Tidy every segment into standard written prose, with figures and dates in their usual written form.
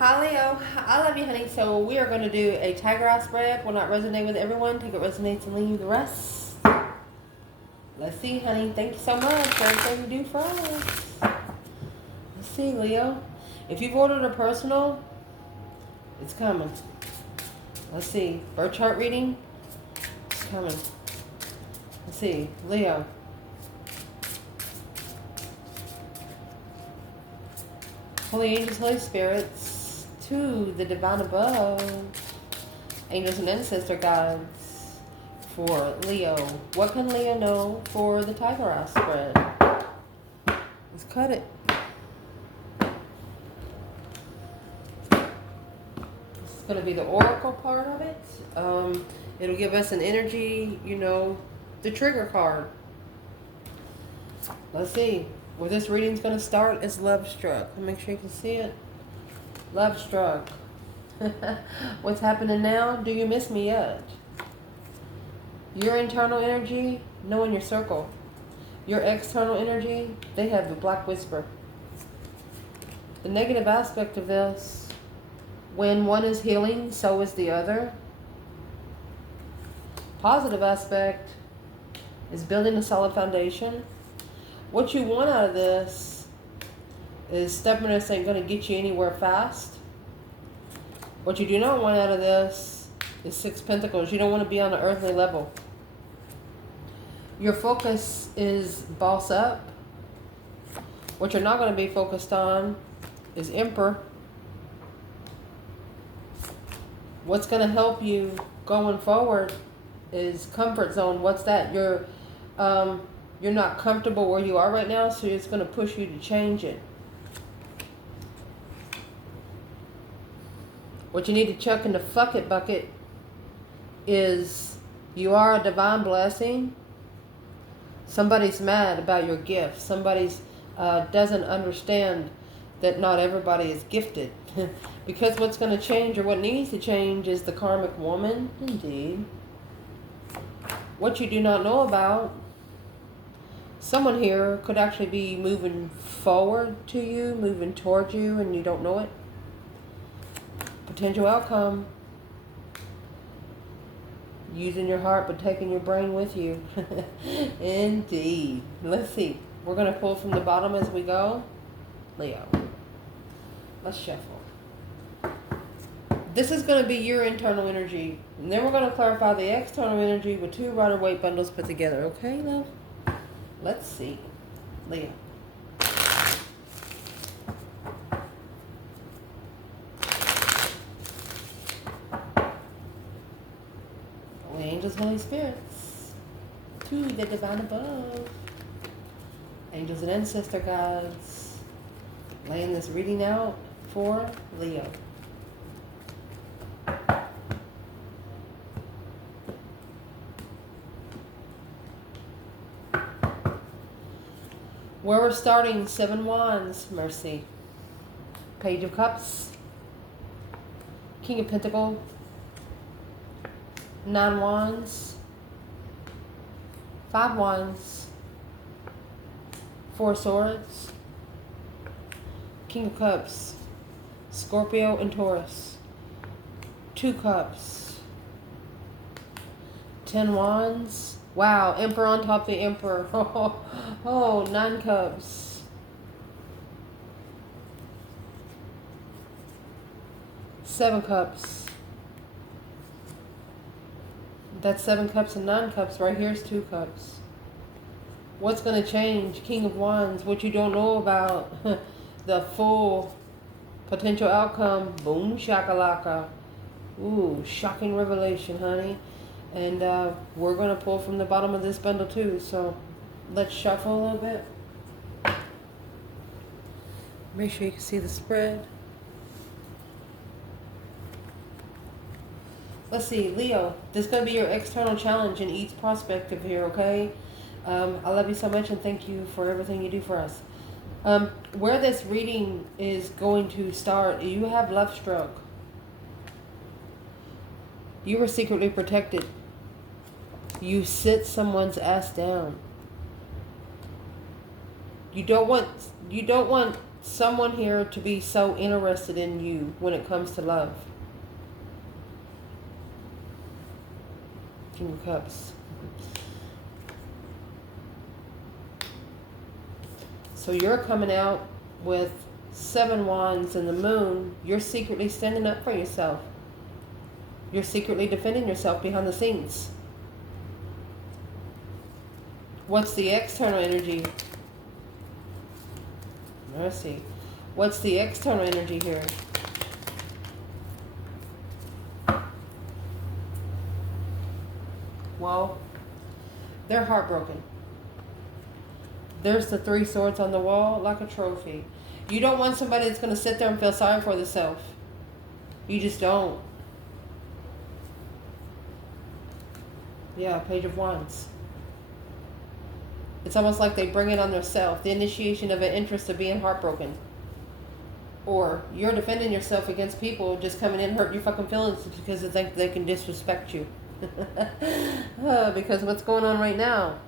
Hi Leo, I love you honey. So we are going to do a tiger eye spread. Will not resonate with everyone. Take what resonates and leave the rest. Let's see honey. Thank you so much for everything you do for us. Let's see Leo. If you've ordered a personal, it's coming. Let's see. Birth chart reading. It's coming. Let's see. Leo. Holy angels, Holy spirits, to the divine above, angels and ancestor guides for Leo. What can Leo know for the tiger eye spread? Let's cut it. This is going to be the oracle part of it. It'll give us an energy, you know, the trigger card. Let's see. Where this reading's going to start is Love Struck. Make sure you can see it. Love Struck. What's happening now? Do you miss me yet? Your internal energy, knowing your circle. Your external energy, they have the Black Whisper. The negative aspect of this, when one is healing, so is the other. Positive aspect is building a solid foundation. What you want out of this is stubbornness ain't going to get you anywhere fast. What you do not want out of this is Six Pentacles. You don't want to be on an earthly level. Your focus is boss up. What you're not going to be focused on is Emperor. What's going to help you going forward is comfort zone. What's that? You're not comfortable where you are right now, so it's going to push you to change it. What you need to chuck in the fuck it bucket is you are a divine blessing. Somebody's mad about your gift. Somebody's doesn't understand that not everybody is gifted. Because what's going to change, or what needs to change, is the karmic woman. Indeed. What you do not know about, someone here could actually be moving forward to you, moving towards you, and you don't know it. Potential outcome. Using your heart, but taking your brain with you. Indeed. Let's see. We're going to pull from the bottom as we go. Leo. Let's shuffle. This is going to be your internal energy. And then we're going to clarify the external energy with two Rider-Waite bundles put together. Okay, love? Let's see. Leo. Holy angels, Holy spirits, to the divine above, angels and ancestor guides, laying this reading out for Leo. Where we're starting, 7 Wands, Mercy. Page of Cups. King of Pentacles. 9 Wands. 5 Wands. 4 Swords. King of Cups. Scorpio and Taurus. 2 Cups. 10 Wands. Wow, Emperor on top of the Emperor. Oh, 9 Cups. 7 Cups. That's 7 Cups and 9 Cups. Right here's 2 Cups. What's going to change? King of Wands. What you don't know about the full potential outcome. Boom, shakalaka. Ooh, shocking revelation, honey. And we're going to pull from the bottom of this bundle too. So let's shuffle a little bit. Make sure you can see the spread. Let's see, Leo. This is going to be your external challenge in each perspective here, okay? I love you so much and thank you for everything you do for us. Where this reading is going to start, you have love struck. You were secretly protected. You sit someone's ass down. You don't want someone here to be so interested in you when it comes to love. King of Cups. So you're coming out with 7 wands and the moon. You're secretly standing up for yourself. You're secretly defending yourself behind the scenes. What's the external energy? Mercy. What's the external energy here? Well, they're heartbroken. There's the 3 swords on the wall like a trophy. You don't want somebody that's going to sit there and feel sorry for themselves. You just don't. Yeah, Page of Wands. It's almost like they bring it on themselves. The initiation of an interest of being heartbroken. Or you're defending yourself against people just coming in hurting your fucking feelings because they think they can disrespect you. Because what's going on right now?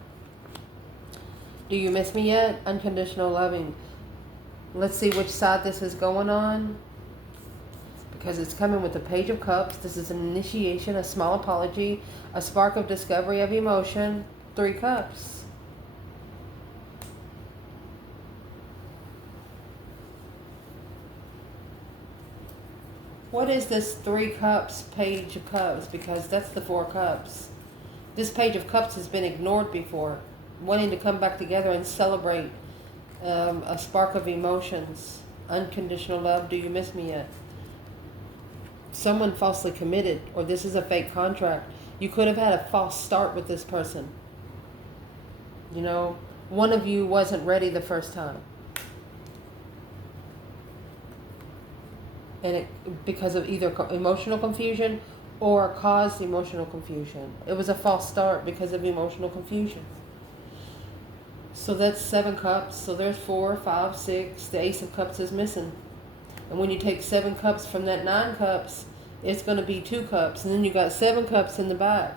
Do you miss me yet? Unconditional loving. Let's see which side this is going on. Because it's coming with the Page of Cups. This is an initiation, a small apology, a spark of discovery of emotion. 3 cups. What is this 3 cups, Page of Cups? Because that's the 4 cups. This Page of Cups has been ignored before. Wanting to come back together and celebrate a spark of emotions. Unconditional love. Do you miss me yet? Someone falsely committed, or this is a fake contract. You could have had a false start with this person. You know, one of you wasn't ready the first time. And it, because of either emotional confusion or caused emotional confusion. It was a false start because of emotional confusion. So that's 7 cups. So there's 4, 5, 6. The Ace of Cups is missing. And when you take 7 cups from that 9 cups, it's going to be 2 cups. And then you got 7 cups in the back.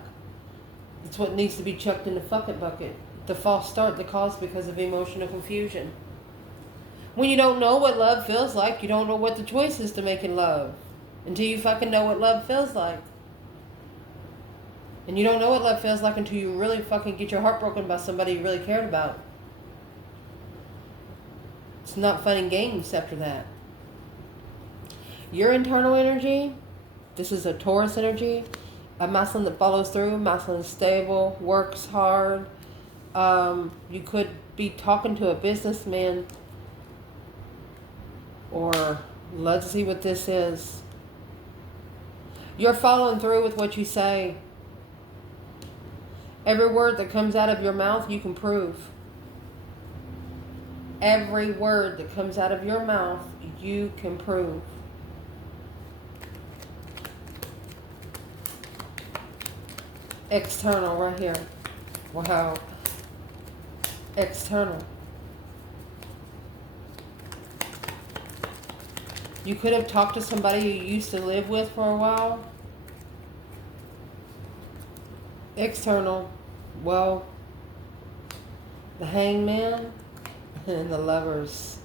It's what needs to be chucked in the fucking bucket. The false start, the cause because of emotional confusion. When you don't know what love feels like, you don't know what the choice is to make in love. Until you fucking know what love feels like. And you don't know what love feels like until you really fucking get your heart broken by somebody you really cared about. It's not fun and games after that. Your internal energy, this is a Taurus energy. A masculine that follows through, masculine stable, works hard. You could be talking to a businessman. Or let's see what this is. You're following through with what you say. Every word that comes out of your mouth, you can prove. Every word that comes out of your mouth, you can prove. External right here. Wow. External. You could have talked to somebody you used to live with for a while. External. Well, the Hangman and the Lovers.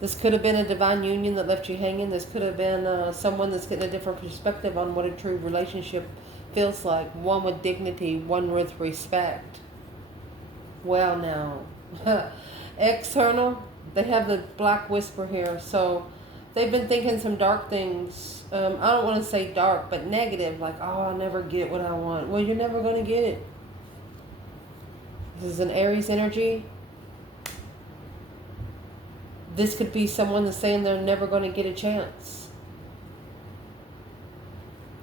This could have been a divine union that left you hanging. This could have been someone that's getting a different perspective on what a true relationship feels like. One with dignity, one with respect. Well now. External. They have the black whisper here. So they've been thinking some dark things. I don't want to say dark, but negative. Like, oh, I'll never get what I want. Well, you're never going to get it. This is an Aries energy. This could be someone that's saying they're never going to get a chance.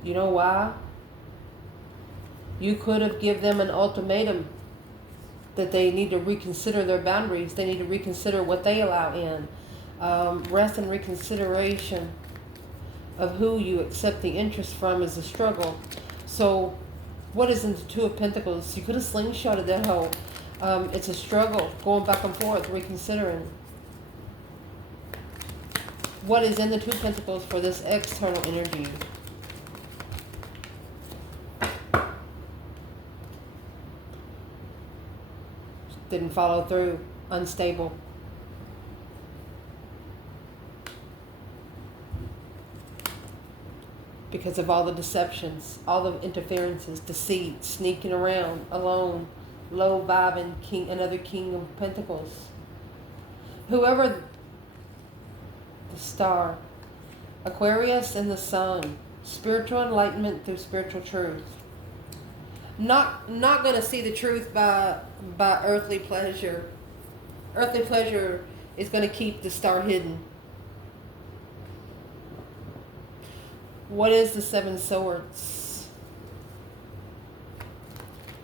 You know why? You could have given them an ultimatum that they need to reconsider their boundaries. They need to reconsider what they allow in. Rest and reconsideration of who you accept the interest from is a struggle. So what is in the Two of Pentacles? You could have slingshotted that hoe. It's a struggle, going back and forth, reconsidering. What is in the Two of Pentacles for this external energy? Didn't follow through. Unstable. because of all the deceptions, all the interferences, deceit, sneaking around, alone, low vibing, another king of pentacles. Whoever, the star, Aquarius and the sun, spiritual enlightenment through spiritual truth. Not going to see the truth by earthly pleasure. Earthly pleasure is going to keep the star hidden. What is the Seven Swords?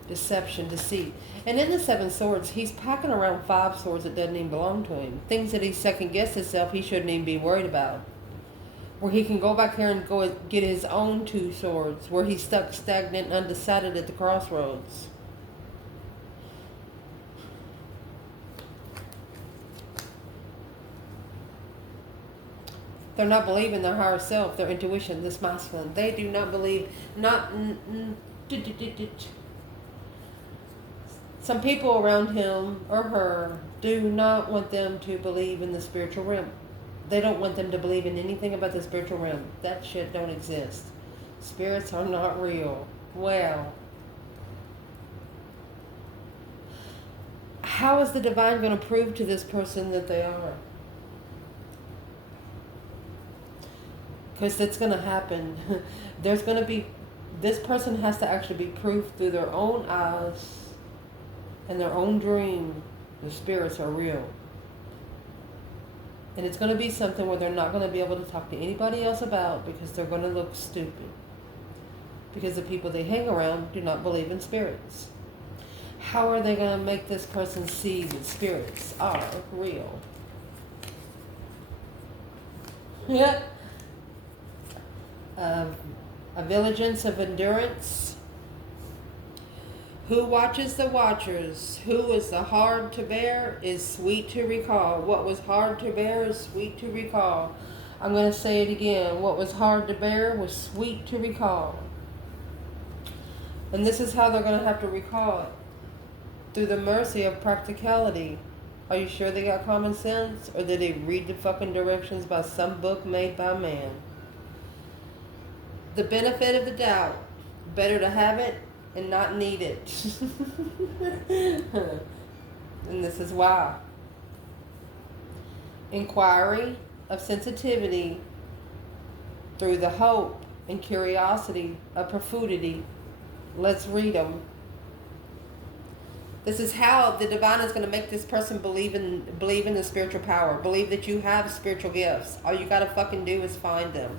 Deception, deceit. And in the Seven Swords, he's packing around 5 swords that doesn't even belong to him. Things that he second-guessed himself he shouldn't even be worried about. Where he can go back here and go get his own 2 swords. Where he's stuck stagnant and undecided at the crossroads. They're not believing their higher self, their intuition, this masculine. They do not believe, some people around him or her do not want them to believe in the spiritual realm. They don't want them to believe in anything about the spiritual realm. That shit don't exist. Spirits are not real. Well, how is the divine going to prove to this person that they are? Because that's going to happen. There's going to be, this person has to actually be proof through their own eyes and their own dream. The spirits are real. And it's going to be something where they're not going to be able to talk to anybody else about because they're going to look stupid. Because the people they hang around do not believe in spirits. How are they going to make this person see that spirits are real? Yeah. A vigilance of endurance. Who watches the watchers? Who is the hard to bear is sweet to recall. What was hard to bear is sweet to recall. I'm going to say it again. What was hard to bear was sweet to recall. And this is how they're going to have to recall it. Through the mercy of practicality. Are you sure they got common sense? Or did they read the fucking directions by some book made by man? The benefit of the doubt. Better to have it and not need it. And this is why. Inquiry of sensitivity through the hope and curiosity of profundity. Let's read them. This is how the divine is going to make this person believe in the spiritual power. Believe that you have spiritual gifts. All you got to fucking do is find them.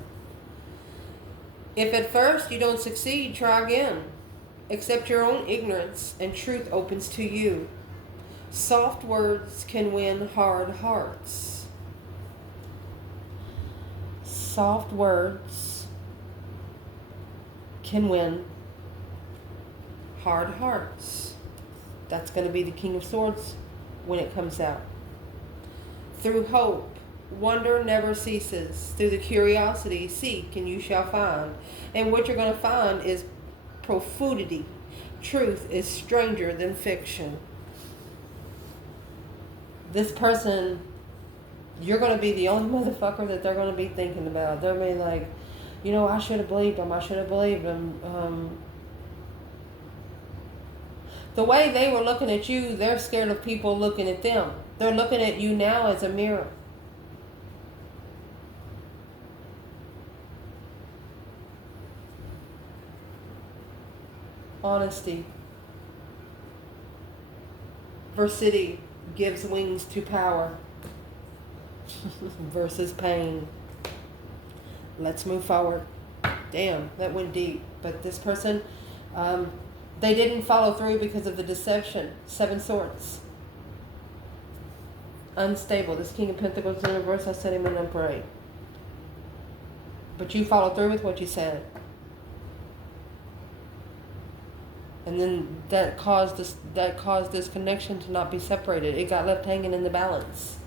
If at first you don't succeed, try again. Accept your own ignorance and truth opens to you. Soft words can win hard hearts. Soft words can win hard hearts. That's going to be the King of Swords when it comes out. Through hope, wonder never ceases. Through the curiosity, seek and you shall find. And what you're going to find is profundity. Truth is stranger than fiction. This person, you're going to be the only motherfucker that they're going to be thinking about. They're going to be like, you know, I should have believed him. I should have believed him. The way they were looking at you, they're scared of people looking at them. They're looking at you now as a mirror. Honesty. Versity gives wings to power. Versus pain. Let's move forward. Damn, that went deep. But this person, they didn't follow through because of the deception. 7 Swords. Unstable. This King of Pentacles in reverse, I set him in upright. But you followed through with what you said. And then that caused this connection to not be separated. It got left hanging in the balance.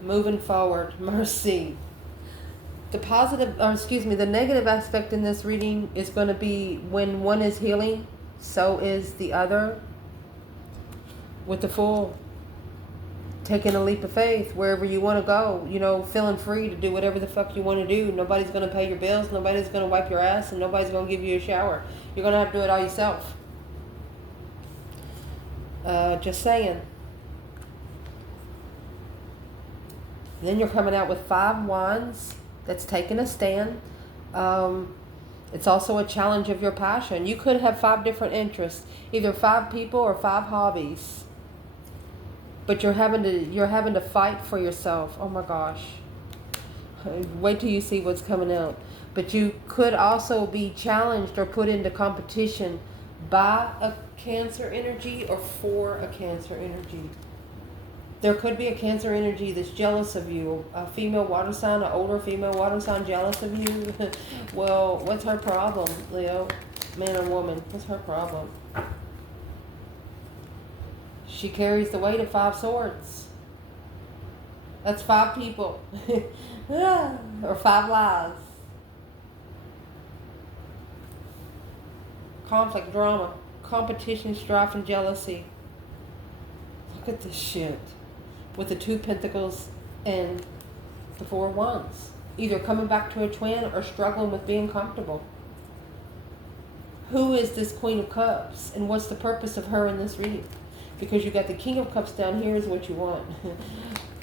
Moving forward, mercy. The negative aspect in this reading is going to be when one is healing, so is the other. With the Fool. taking a leap of faith wherever you want to go, you know, feeling free to do whatever the fuck you want to do. Nobody's going to pay your bills, nobody's going to wipe your ass, and nobody's going to give you a shower. You're going to have to do it all yourself. Just saying. And then you're coming out with 5 wands. That's taking a stand. It's also a challenge of your passion. You could have 5 different interests, either 5 people or 5 hobbies. But you're having to fight for yourself. Oh my gosh. Wait till you see what's coming out. But you could also be challenged or put into competition by a Cancer energy or for a Cancer energy. There could be a Cancer energy that's jealous of you. A female water sign, an older female water sign jealous of you. Well, what's her problem, Leo? Man or woman, what's her problem? She carries the weight of 5 swords. That's 5 people. Or 5 lies. Conflict, drama, competition, strife, and jealousy. Look at this shit. With the 2 pentacles and the 4 wands. Either coming back to a twin or struggling with being comfortable. Who is this Queen of Cups? And what's the purpose of her in this reading? Because you got the King of Cups down here is what you want.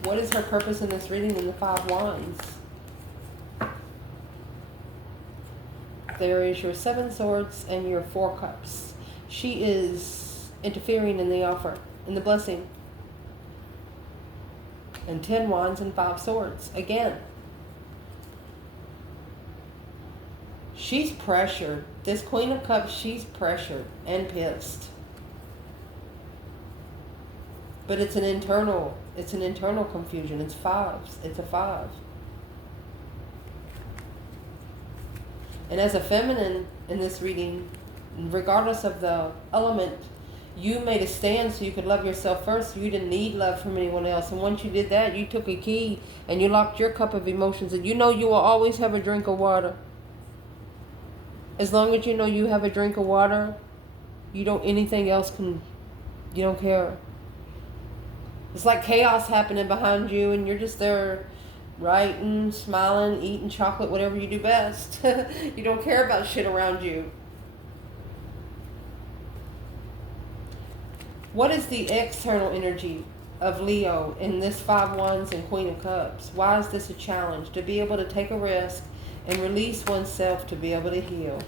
What is her purpose in this reading in the 5 wands? There is your 7 swords and your 4 cups. She is interfering in the offer, in the blessing. And 10 wands and 5 swords. Again. She's pressured. This Queen of Cups, she's pressured and pissed. But it's an internal confusion. It's 5s. It's a 5. And as a feminine in this reading, regardless of the element, you made a stand so you could love yourself first. You didn't need love from anyone else. And once you did that, you took a key and you locked your cup of emotions. And you know you will always have a drink of water. As long as you know you have a drink of water, you don't care. It's like chaos happening behind you and you're just there writing, smiling, eating chocolate, whatever you do best. You don't care about shit around you. What is the external energy of Leo in this 5 wands and Queen of Cups? Why is this a challenge? To be able to take a risk and release oneself to be able to heal.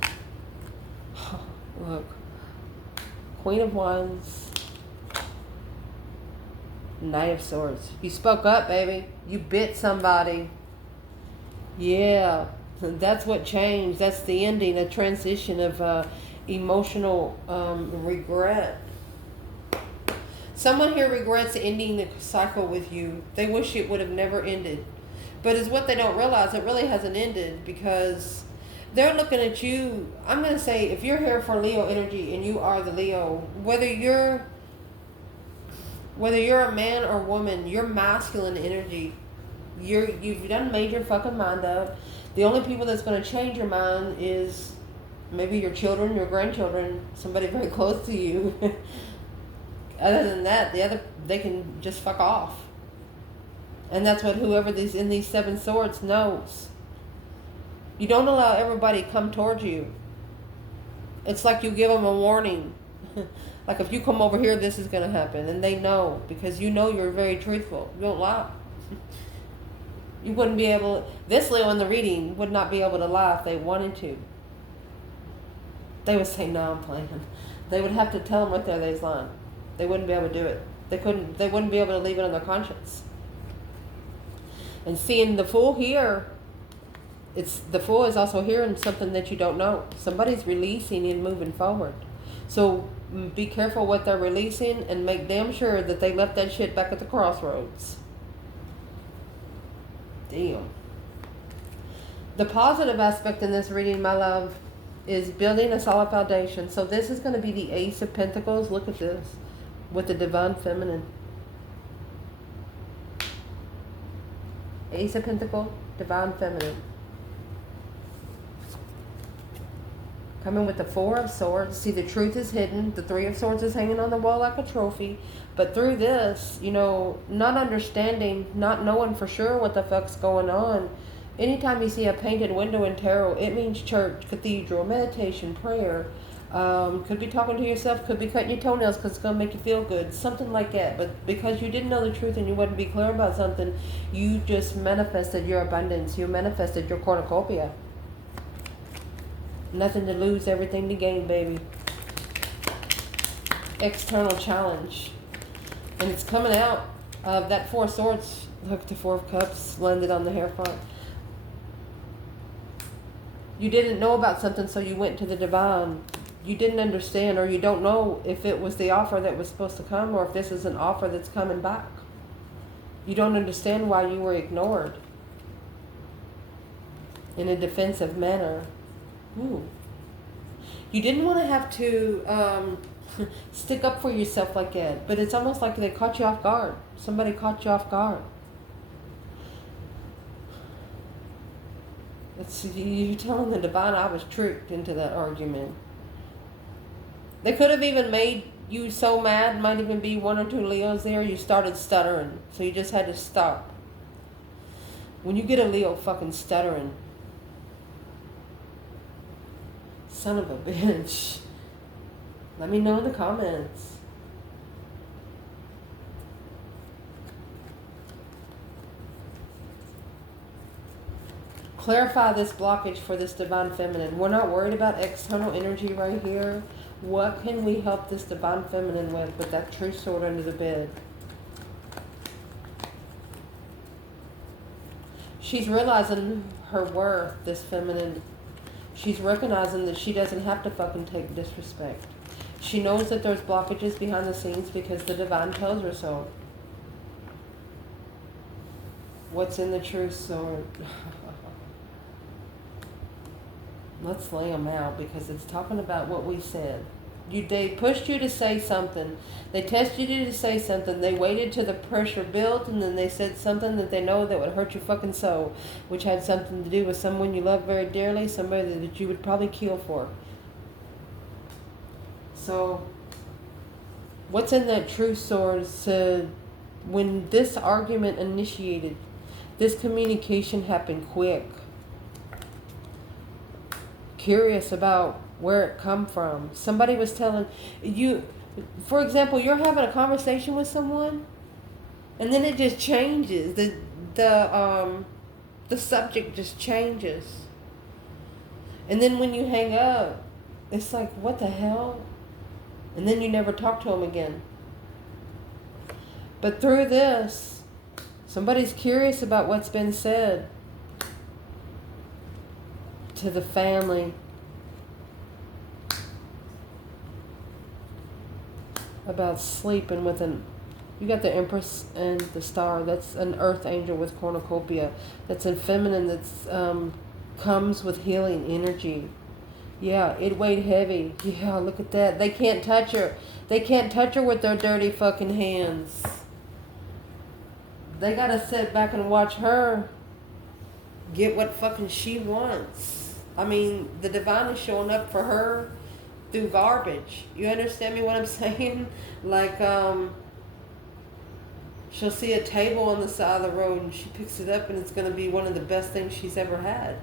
Look. Queen of Wands. Knight of Swords. You spoke up, baby. You bit somebody. Yeah. That's what changed. That's the ending, a transition of emotional regret. Someone here regrets ending the cycle with you. They wish it would have never ended. But it's what they don't realize. It really hasn't ended because they're looking at you. I'm going to say, if you're here for Leo energy and you are the Leo, whether you're a man or woman, you're masculine energy. You've done made your fucking mind up. The only people that's going to change your mind is maybe your children, your grandchildren, somebody very close to you. Other than that, they can just fuck off. And that's what whoever in these 7 swords knows. You don't allow everybody to come towards you. It's like you give them a warning. Like if you come over here, this is going to happen. And they know because you know you're very truthful. You don't lie. You wouldn't be able, this Leo in the reading would not be able to lie if they wanted to. They would say, no, I'm playing. They would have to tell them right there they's lying. They wouldn't be able to do it. They wouldn't be able to leave it on their conscience. And seeing the Fool here, the Fool is also hearing something that you don't know. Somebody's releasing and moving forward. So be careful what they're releasing and make damn sure that they left that shit back at the crossroads. Damn. The positive aspect in this reading, my love, is building a solid foundation. So this is going to be the Ace of Pentacles. Look at this. With the Divine Feminine. Ace of Pentacles, Divine Feminine. Coming with the Four of Swords. See, the truth is hidden. The Three of Swords is hanging on the wall like a trophy. But through this, you know, not understanding, not knowing for sure what the fuck's going on. Anytime you see a painted window in tarot, it means church, cathedral, meditation, prayer. Could be talking to yourself, could be cutting your toenails because it's going to make you feel good. Something like that. But because you didn't know the truth and you wouldn't be clear about something, you just manifested your abundance. You manifested your cornucopia. Nothing to lose, everything to gain, baby. External challenge. And it's coming out of that Four of Swords. Look, the Four of Cups landed on the hair front. You didn't know about something, so you went to the divine. You didn't understand, or you don't know if it was the offer that was supposed to come, or if this is an offer that's coming back. You don't understand why you were ignored in a defensive manner. Ooh. You didn't want to have to stick up for yourself like that, but it's almost like they caught you off guard. Somebody caught you off guard. You're telling the divine I was tricked into that argument. They could have even made you so mad, might even be 1 or 2 Leos there, you started stuttering. So you just had to stop. When you get a Leo fucking stuttering, son of a bitch. Let me know in the comments. Clarify this blockage for this divine feminine. We're not worried about external energy right here. What can we help this divine feminine with that true sword under the bed? She's realizing her worth, this feminine. She's recognizing that she doesn't have to fucking take disrespect. She knows that there's blockages behind the scenes because the divine tells her so. What's in the true sword? Let's lay them out because it's talking about what we said. They pushed you to say something. They tested you to say something. They waited till the pressure built, and then they said something that they know that would hurt your fucking soul, which had something to do with someone you love very dearly, somebody that you would probably kill for. So, what's in that true sword said, when this argument initiated, this communication happened quick. Curious about where it come from. Somebody was telling you, for example, you're having a conversation with someone, and then it just changes. The subject just changes, and then when you hang up, it's like, what the hell? And then you never talk to them again. But through this, somebody's curious about what's been said to the family about sleeping with you got the Empress and the Star. That's an earth angel with cornucopia. That's a feminine that's comes with healing energy. Yeah, it weighed heavy. Yeah, look at that. They can't touch her. They can't touch her with their dirty fucking hands. They gotta sit back and watch her get what fucking she wants. I mean, the divine is showing up for her through garbage. You understand me what I'm saying? Like, she'll see a table on the side of the road and she picks it up and it's going to be one of the best things she's ever had.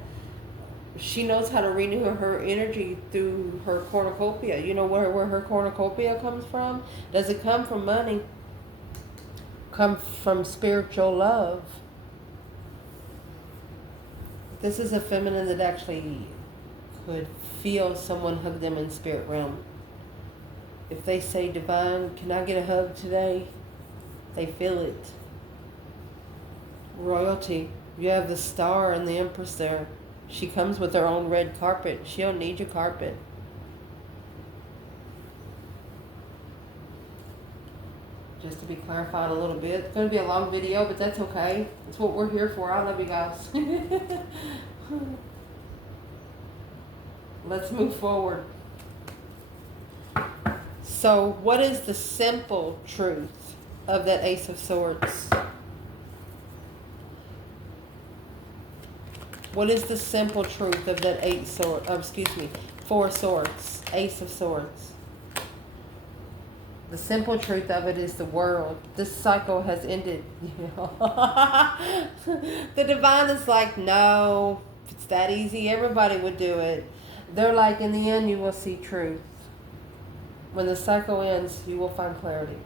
She knows how to renew her energy through her cornucopia. You know where her cornucopia comes from? Does it come from money? Come from spiritual love. This is a feminine that actually could feel someone hug them in spirit realm. If they say, divine, can I get a hug today? They feel it. Royalty. You have the Star and the Empress there. She comes with her own red carpet. She don't need your carpet. Just to be clarified a little bit. It's going to be a long video, but that's okay. That's what we're here for. I love you guys. Let's move forward. So, what is the simple truth of that Ace of Swords? What is the simple truth of that Four Swords, Ace of Swords? The simple truth of it is the world. This cycle has ended. The divine is like, no, if it's that easy, everybody would do it. They're like, in the end, you will see truth. When the cycle ends, you will find clarity.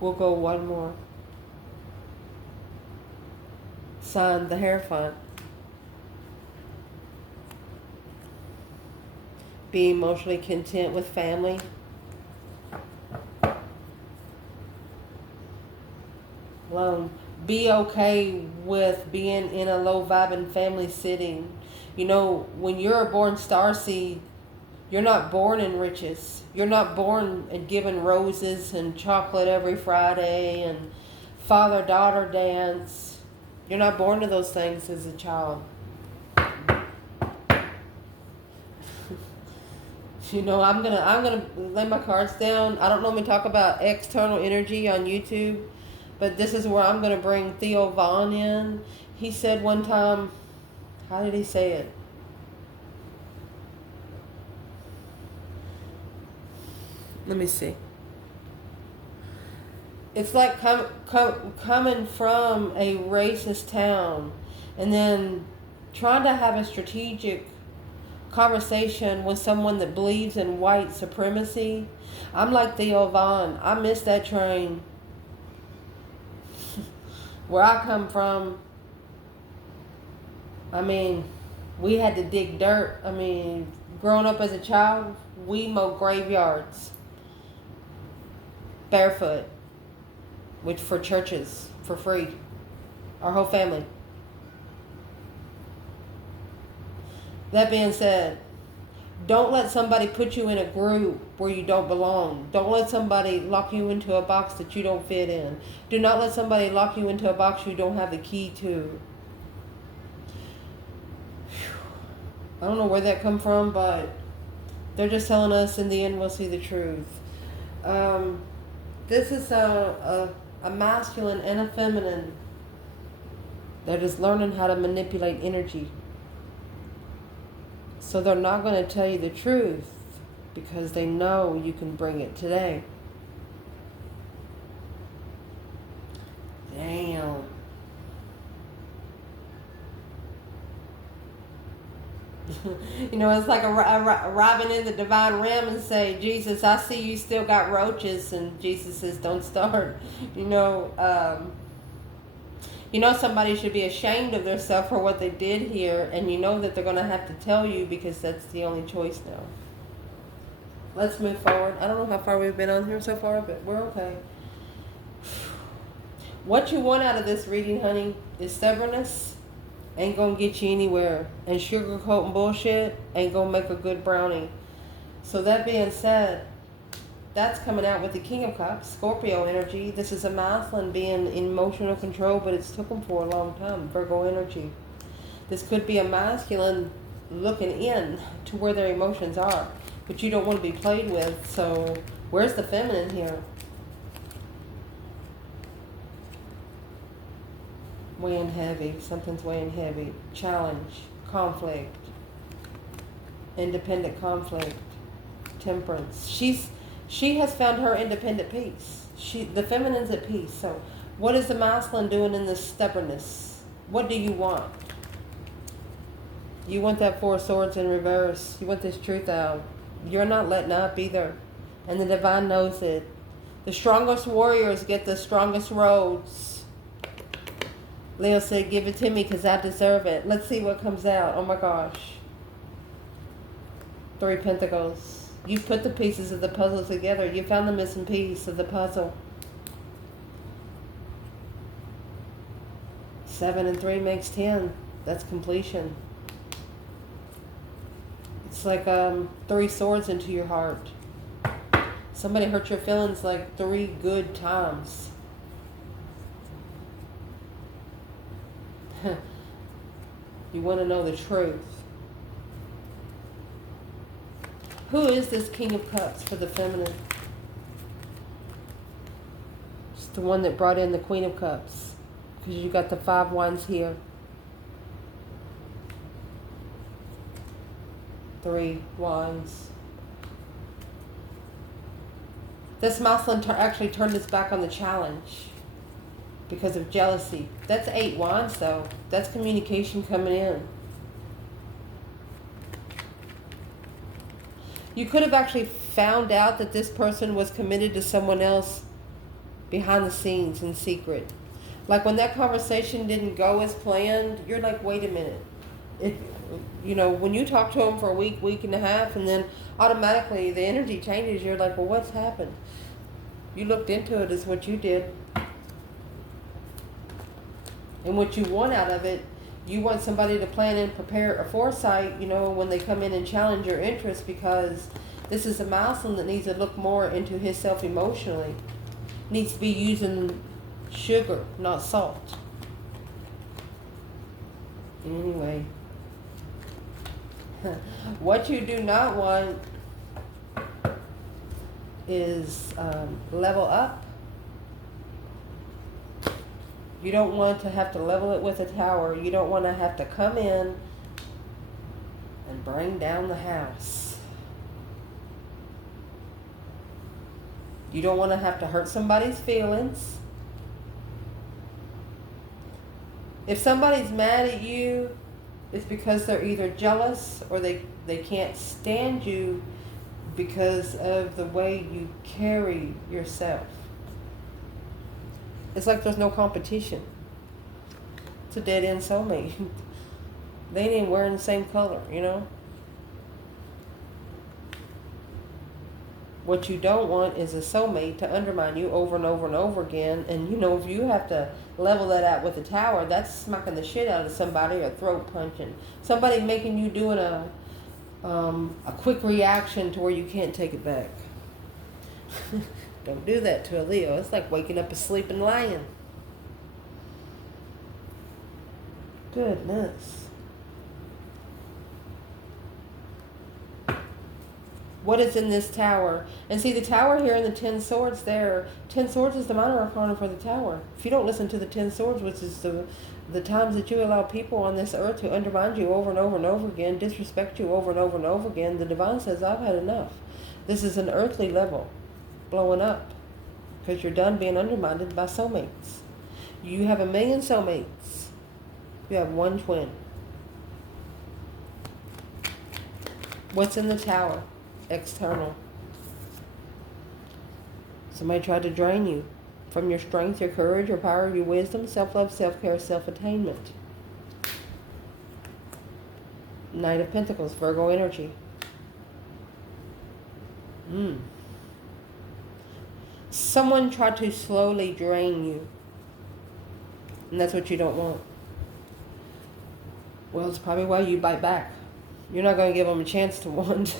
We'll go one more. Sign, the Hierophant. Be emotionally content with family. Alone. Be okay with being in a low vibing family sitting. You know, when you're a born starseed, you're not born in riches. You're not born and given roses and chocolate every Friday and father-daughter dance. You're not born to those things as a child. You know, I'm gonna lay my cards down. I don't normally talk about external energy on YouTube, but this is where I'm gonna bring Theo Vaughn in. He said one time, how did he say it? Let me see. It's like coming from a racist town and then trying to have a strategic conversation with someone that believes in white supremacy. I'm like Theo Vaughn. I missed that train. Where I come from, I mean, we had to dig dirt. I mean, growing up as a child, we mowed graveyards barefoot, which for churches for free, our whole family. That being said, don't let somebody put you in a group where you don't belong. Don't let somebody lock you into a box that you don't fit in. Do not let somebody lock you into a box you don't have the key to. I don't know where that come from, but they're just telling us in the end we'll see the truth. This is a masculine and a feminine that is learning how to manipulate energy. So they're not going to tell you the truth because they know you can bring it today. Damn. You know, it's like arriving in the divine realm and say, Jesus, I see you still got roaches. And Jesus says, don't start. You know, somebody should be ashamed of themselves for what they did here. And you know that they're going to have to tell you because that's the only choice now. Let's move forward. I don't know how far we've been on here so far, but we're okay. What you want out of this reading, honey, is stubbornness. Ain't gonna get you anywhere. And sugarcoating bullshit ain't gonna make a good brownie. So that being said, that's coming out with the King of Cups, Scorpio energy. This is a masculine being in emotional control, but it's took them for a long time, Virgo energy. This could be a masculine looking in to where their emotions are, but you don't want to be played with. So where's the feminine here? Weighing heavy. Something's weighing heavy. Challenge. Conflict. Independent conflict. Temperance. She has found her independent peace. The feminine's at peace. So what is the masculine doing in this stubbornness? What do you want? You want that Four Swords in reverse. You want this truth out. You're not letting up either. And the divine knows it. The strongest warriors get the strongest roads. Leo said, give it to me because I deserve it. Let's see what comes out. Oh my gosh. Three Pentacles. You put the pieces of the puzzle together. You found the missing piece of the puzzle. 7 and 3 makes 10. That's completion. It's like 3 swords into your heart. Somebody hurt your feelings like 3 good times. You want to know the truth. Who is this King of Cups for the feminine? the one that brought in the Queen of Cups. Because you got the 5 wands here. 3 wands. This masculine actually turned his back on the challenge because of jealousy. That's 8 wands though. That's communication coming in. You could have actually found out that this person was committed to someone else behind the scenes in secret. Like when that conversation didn't go as planned, you're like, wait a minute. You know, when you talk to them for a week and a half, and then automatically the energy changes, you're like, well, what's happened? You looked into it is what you did. And what you want out of it, you want somebody to plan and prepare a foresight, you know, when they come in and challenge your interest, because this is a masculine that needs to look more into himself emotionally. Needs to be using sugar, not salt. Anyway. What you do not want is level up. You don't want to have to level it with a tower. You don't want to have to come in and bring down the house. You don't want to have to hurt somebody's feelings. If somebody's mad at you, it's because they're either jealous or they can't stand you because of the way you carry yourself. It's like there's no competition. It's a dead-end soulmate. They ain't even wearing the same color, you know? What you don't want is a soulmate to undermine you over and over and over again. And, you know, if you have to level that out with a tower, that's smacking the shit out of somebody or throat punching. Somebody making you doing a quick reaction to where you can't take it back. Don't do that to a Leo. It's like waking up a sleeping lion. Goodness. What is in this tower? And see the tower here and the 10 swords there. 10 swords is the minor arcana for the tower. If you don't listen to the 10 swords, which is the times that you allow people on this earth to undermine you over and over and over again, disrespect you over and over and over again, the divine says, I've had enough. This is an earthly level. Blowing up. Because you're done being undermined by soulmates. You have 1,000,000 soulmates. You have one twin. What's in the tower? External. Somebody tried to drain you from your strength, your courage, your power, your wisdom, self-love, self-care, self-attainment. Knight of Pentacles, Virgo energy. Someone tried to slowly drain you. And that's what you don't want. Well, it's probably why you bite back. You're not going to give them a chance to want.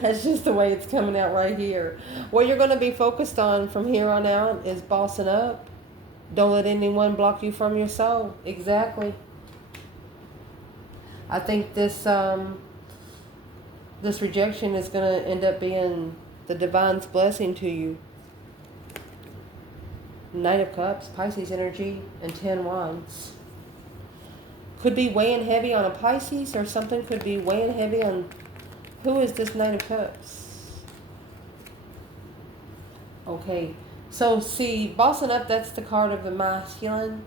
That's just the way it's coming out right here. What you're going to be focused on from here on out is bossing up. Don't let anyone block you from your soul. Exactly. I think this rejection is going to end up being the divine's blessing to you. Knight of Cups, Pisces energy, and 10 wands. Could be weighing heavy on a Pisces, or something could be weighing heavy on... Who is this Knight of Cups? Okay, so see, bossing up, that's the card of the masculine.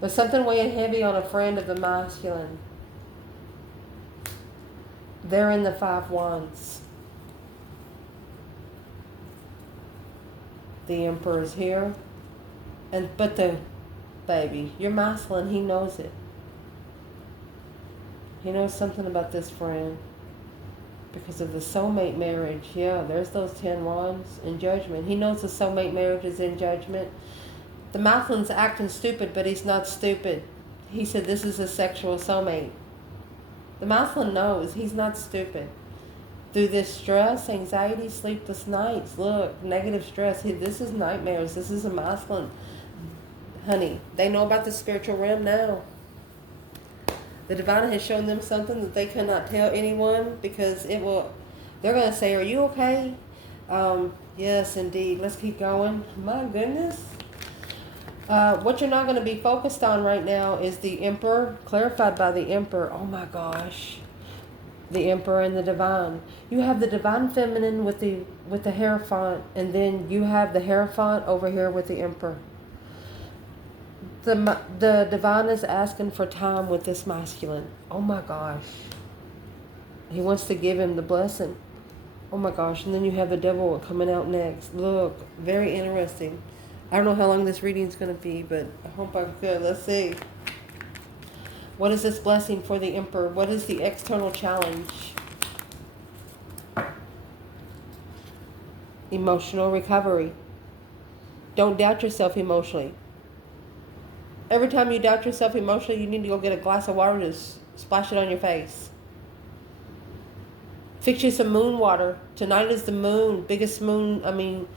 There's something weighing heavy on a friend of the masculine. They're in the 5 wands. The Emperor's here. But the baby, you're masculine, he knows it. He knows something about this friend. Because of the soulmate marriage. Yeah, there's those 10 wands in judgment. He knows the soulmate marriage is in judgment. The masculine's acting stupid, but he's not stupid. He said this is a sexual soulmate. The masculine knows he's not stupid. Through this stress, anxiety, sleepless nights, look, negative stress, this is nightmares. This is a masculine. Honey, they know about the spiritual realm now. The divine has shown them something that they cannot tell anyone, because they're going to say, are you okay? Yes, indeed. Let's keep going. My goodness. What you're not going to be focused on right now is the Emperor, clarified by the Emperor. Oh my gosh. The Emperor and the Divine. You have the Divine Feminine with the Hierophant, and then you have the Hierophant over here with the Emperor. The Divine is asking for time with this masculine. Oh my gosh. He wants to give him the blessing. Oh my gosh. And then you have the Devil coming out next. Look, very interesting. I don't know how long this reading is going to be, but I hope I'm good. Let's see. What is this blessing for the Emperor? What is the external challenge? Emotional recovery. Don't doubt yourself emotionally. Every time you doubt yourself emotionally, you need to go get a glass of water and just splash it on your face. Fix you some moon water. Tonight is the moon, biggest moon. I mean,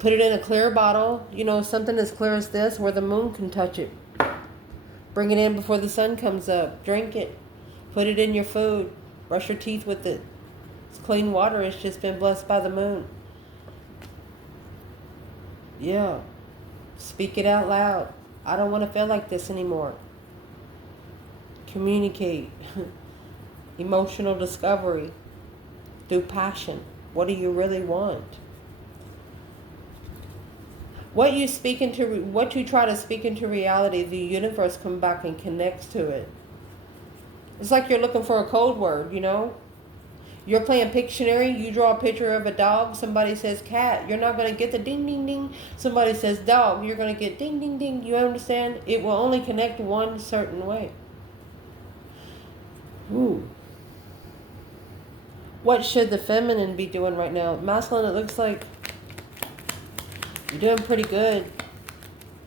put it in a clear bottle. You know, something as clear as this where the moon can touch it. Bring it in before the sun comes up. Drink it. Put it in your food. Brush your teeth with it. It's clean water. It's just been blessed by the moon. Yeah. Speak it out loud. I don't want to feel like this anymore. Communicate. Emotional discovery. Through passion. What do you really want? What you try to speak into reality, the universe comes back and connects to it. It's like you're looking for a code word, you know? You're playing Pictionary, you draw a picture of a dog, somebody says cat, you're not going to get the ding, ding, ding. Somebody says dog, you're going to get ding, ding, ding. You understand? It will only connect one certain way. Ooh. What should the feminine be doing right now? Masculine, it looks like you're doing pretty good.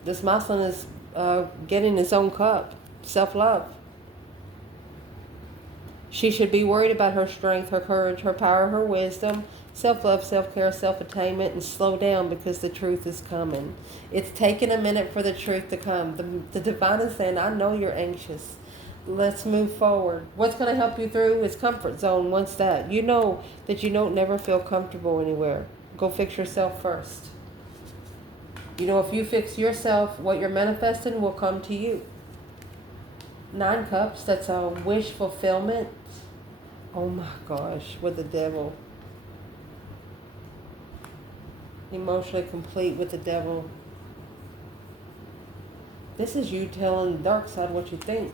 This masculine is getting his own cup. Self-love. She should be worried about her strength, her courage, her power, her wisdom, self-love, self-care, self-attainment, and slow down because the truth is coming. It's taking a minute for the truth to come. The Divine is saying, I know you're anxious. Let's move forward. What's going to help you through is comfort zone. Once that, you know that you don't never feel comfortable anywhere. Go fix yourself first. You know, if you fix yourself, what you're manifesting will come to you. 9 cups, that's a wish fulfillment. Oh my gosh, with the Devil. Emotionally complete with the Devil. This is you telling the dark side what you think.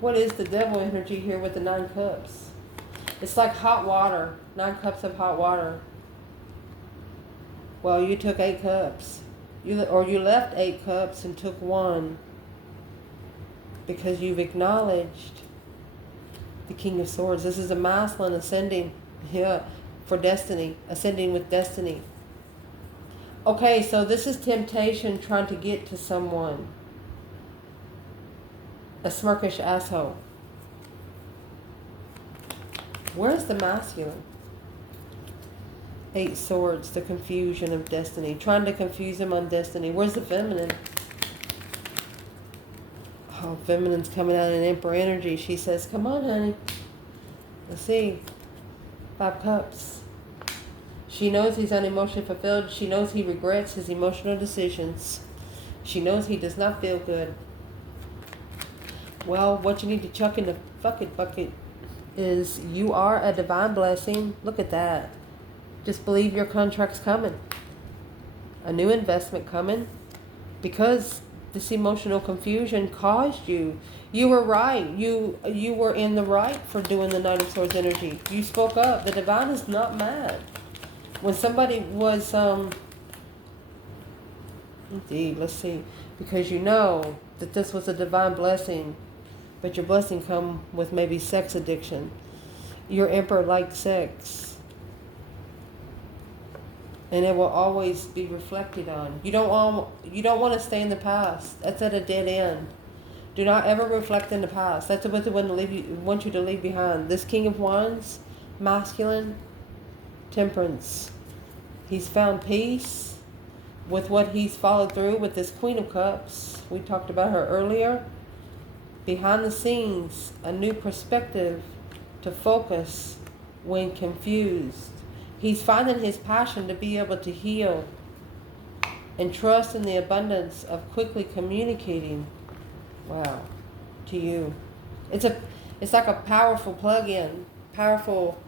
What is the Devil energy here with the 9 cups? It's like hot water. 9 cups of hot water. Well, you took 8 cups. You left 8 cups and took 1. Because you've acknowledged the King of Swords. This is a masculine ascending. Yeah, for destiny. Ascending with destiny. Okay, so this is temptation trying to get to someone. A smirkish asshole. Where's the masculine? 8 swords, the confusion of destiny. Trying to confuse him on destiny. Where's the feminine? Oh, feminine's coming out in Emperor energy. She says, come on, honey. Let's see. 5 cups. She knows he's unemotionally fulfilled. She knows he regrets his emotional decisions. She knows he does not feel good. Well, what you need to chuck in the bucket is you are a divine blessing. Look at that. Just believe your contract's coming. A new investment coming. Because this emotional confusion caused you. You were right. You were in the right for doing the Knight of Swords energy. You spoke up. The Divine is not mad. When somebody was, indeed, let's see. Because you know that this was a divine blessing. But your blessing come with maybe sex addiction. Your Emperor likes sex. And it will always be reflected on. You don't want to stay in the past. That's at a dead end. Do not ever reflect in the past. That's what they want you to leave behind. This King of Wands, masculine, temperance. He's found peace with what he's followed through with this Queen of Cups. We talked about her earlier. Behind the scenes, a new perspective to focus when confused. He's finding his passion to be able to heal and trust in the abundance of quickly communicating, wow, to you. It's like a powerful plug-in, powerful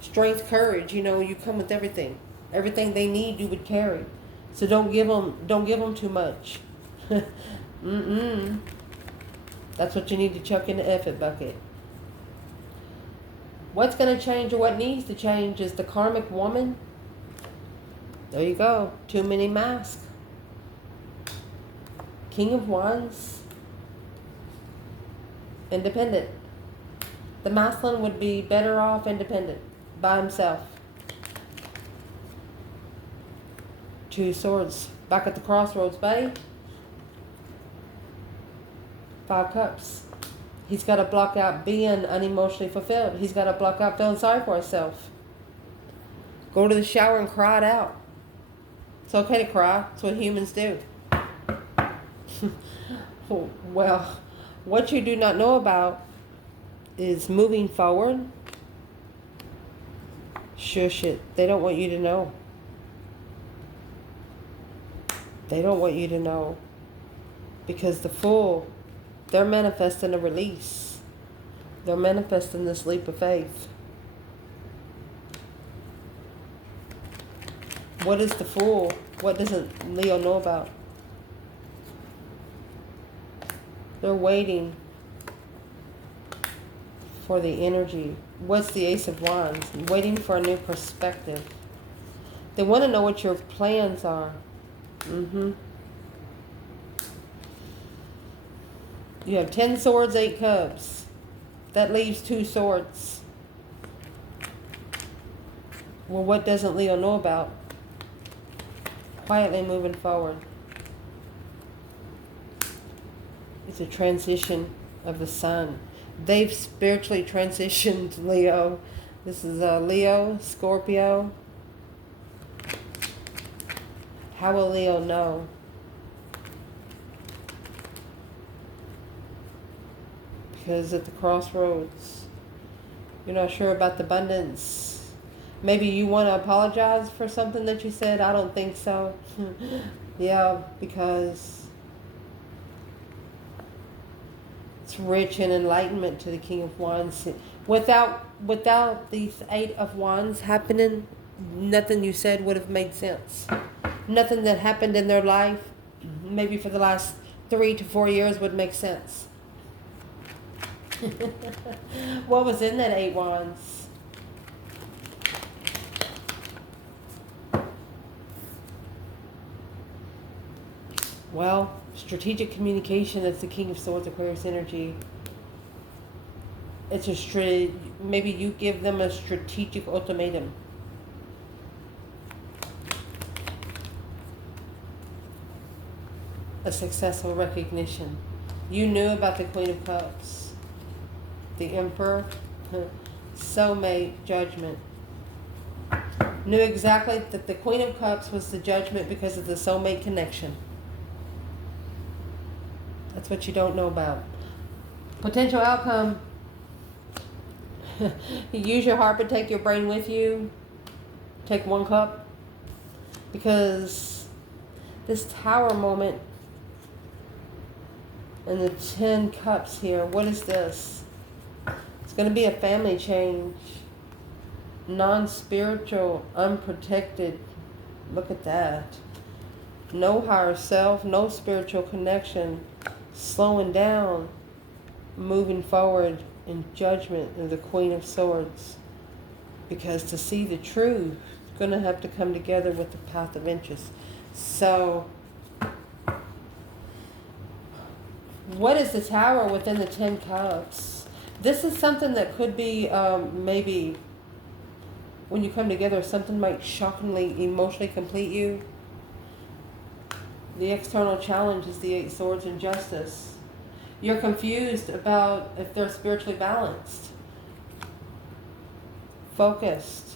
strength, courage. You know, you come with everything. Everything they need, you would carry. So don't give them too much. That's what you need to chuck in the effort bucket. What's going to change, or what needs to change, is the karmic woman. There you go. Too many masks. King of Wands. Independent. The masculine would be better off independent, by himself. Two Swords. Back at the crossroads, buddy. Five Cups. He's got to block out being unemotionally fulfilled. He's got to block out feeling sorry for himself. Go to the shower and cry it out. It's okay to cry. It's what humans do. Well, what you do not know about is moving forward. Shush it. They don't want you to know. They don't want you to know. Because the Fool, they're manifesting a release. They're manifesting this leap of faith. What is the Fool? What doesn't Leo know about? They're waiting for the energy. What's the Ace of Wands? Waiting for a new perspective. They want to know what your plans are. You have 10 Swords, 8 Cups. That leaves 2 Swords. Well, what doesn't Leo know about? Quietly moving forward. It's a transition of the sun. They've spiritually transitioned, Leo. This is Leo, Scorpio. How will Leo know? Because at the crossroads, you're not sure about the abundance. Maybe you want to apologize for something that you said. I don't think so. Yeah, because it's rich in enlightenment to the King of Wands. Without these 8 of Wands happening, nothing you said would have made sense. Nothing that happened in their life, maybe for the last 3 to 4 years, would make sense. What was in that 8 Wands? Well, strategic communication. That's the King of Swords, Aquarius energy. It's maybe you give them a strategic ultimatum. A successful recognition. You knew about the Queen of Cups, the Emperor, soulmate, judgment. Knew exactly that the Queen of Cups was the judgment because of the soulmate connection. That's what you don't know about. Potential outcome. You use your heart, but take your brain with you. Take 1 cup. Because this Tower moment and the 10 Cups here, what is this? It's going to be a family change. Non-spiritual, unprotected. Look at that. No higher self, no spiritual connection. Slowing down, moving forward in judgment of the Queen of Swords. Because to see the truth, it's going to have to come together with the path of interest. So, what is the Tower within the 10 Cups? This is something that could be maybe when you come together, something might shockingly emotionally complete you. The external challenge is the 8 Swords and Justice. You're confused about if they're spiritually balanced. Focused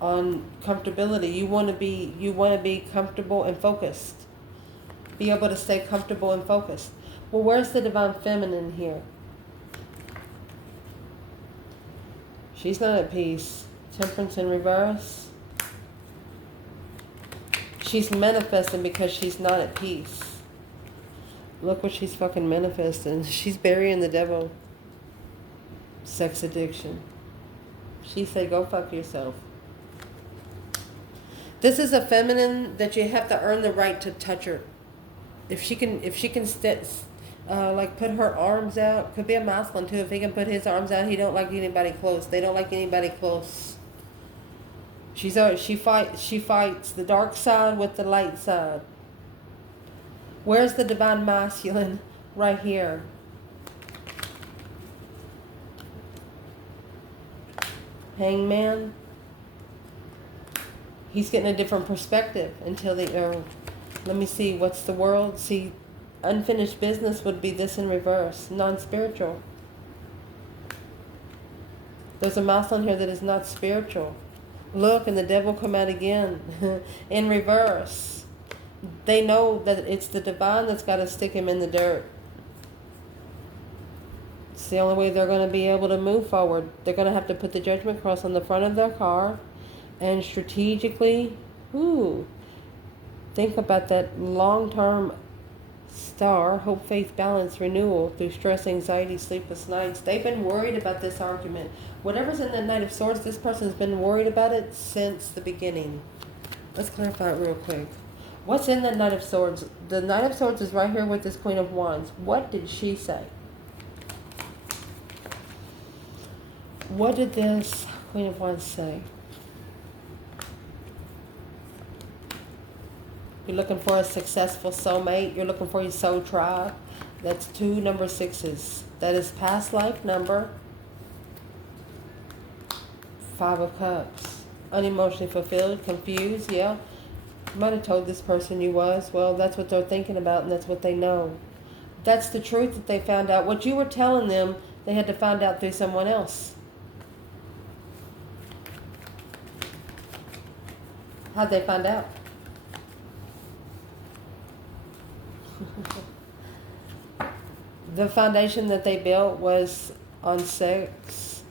on comfortability. You want to be comfortable and focused. Be able to stay comfortable and focused. Well, where's the Divine Feminine here? She's not at peace. Temperance in reverse. She's manifesting because she's not at peace. Look what she's fucking manifesting. She's burying the devil. Sex addiction. She said, go fuck yourself. This is a feminine that you have to earn the right to touch her. If she can like put her arms out, could be a masculine too. If he can put his arms out, he don't like anybody close. They don't like anybody close. She fights the dark side with the light side. Where's the divine masculine? Right here. Hangman. He's getting a different perspective until let me see, what's the world? See, unfinished business would be this in reverse, non-spiritual. There's a masculine here that is not spiritual. Look, and the devil come out again in reverse. They know that it's the divine that's got to stick him in the dirt. It's the only way they're going to be able to move forward. They're going to have to put the judgment cross on the front of their car and strategically, think about that long-term star, hope, faith, balance, renewal through stress, anxiety, sleepless nights. They've been worried about this argument. Whatever's in that Knight of Swords, this person's been worried about it since the beginning. Let's clarify it real quick. What's in the Knight of Swords? The Knight of Swords is right here with this Queen of Wands. What did she say? What did this Queen of Wands say? You're looking for a successful soulmate. You're looking for your soul tribe. That's 2 number 6s. That is past life number. 5 of Cups. Unemotionally fulfilled, confused, yeah. You might have told this person you was. Well, that's what they're thinking about and that's what they know. That's the truth that they found out. What you were telling them, they had to find out through someone else. How'd they find out? The foundation that they built was on sex.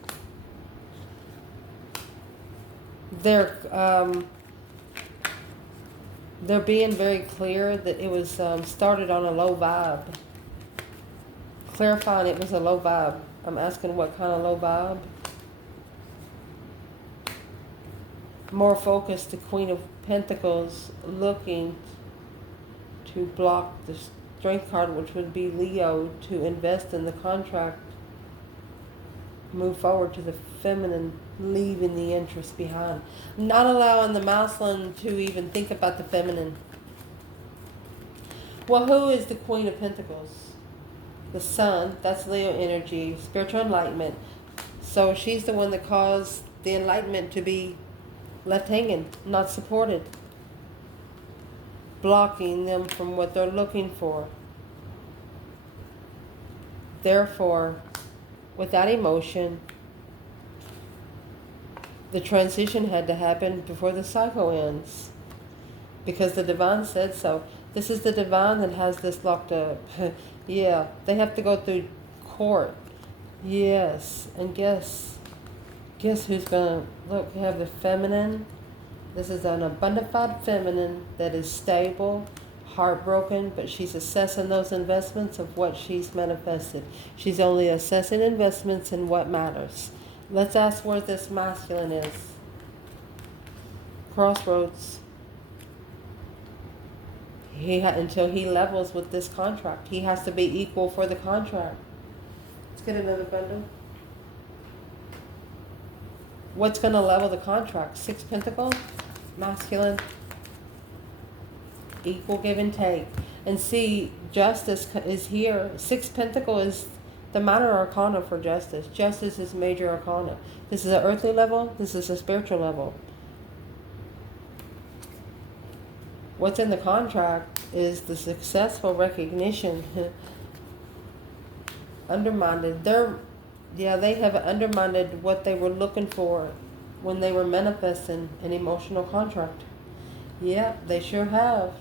They're being very clear that it was started on a low vibe. Clarifying it was a low vibe. I'm asking what kind of low vibe? More focused, the Queen of Pentacles looking to block the Strength card, which would be Leo, to invest in the contract. Move forward to the feminine, leaving the interest behind. Not allowing the masculine to even think about the feminine. Well, who is the Queen of Pentacles? The Sun, that's Leo energy, spiritual enlightenment. So she's the one that caused the enlightenment to be left hanging, not supported. Blocking them from what they're looking for. Therefore, without emotion, the transition had to happen before the cycle ends. Because the divine said so. This is the divine that has this locked up. Yeah, they have to go through court. Yes, and guess who's gonna look? We have the feminine. This is an abundified feminine that is stable, heartbroken, but she's assessing those investments of what she's manifested. She's only assessing investments in what matters. Let's ask where this masculine is. Crossroads. Until he levels with this contract. He has to be equal for the contract. Let's get another bundle. What's going to level the contract? 6 Pentacles, masculine, equal give and take. And see, justice is here. 6 Pentacle is the minor arcana for justice. Justice is major arcana. This is an earthly level. This is a spiritual level. What's in the contract is the successful recognition. Undermined. They have undermined what they were looking for when they were manifesting an emotional contract. Yeah, they sure have.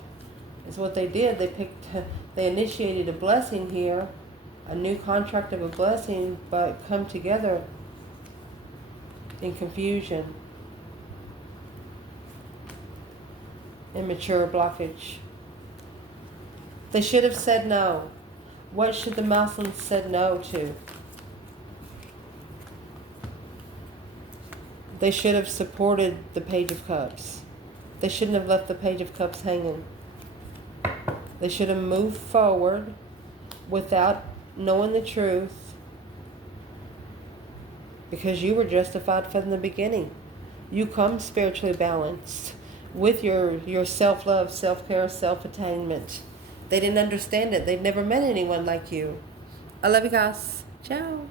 It's what they did. They initiated a blessing here, a new contract of a blessing, but come together. in confusion, immature blockage. They should have said no. What should the Muslims said no to? They should have supported the Page of Cups. They shouldn't have left the Page of Cups hanging. They should have moved forward without knowing the truth, because you were justified from the beginning. You come spiritually balanced with your self-love, self-care, self-attainment. They didn't understand it. They've never met anyone like you. I love you guys. Ciao.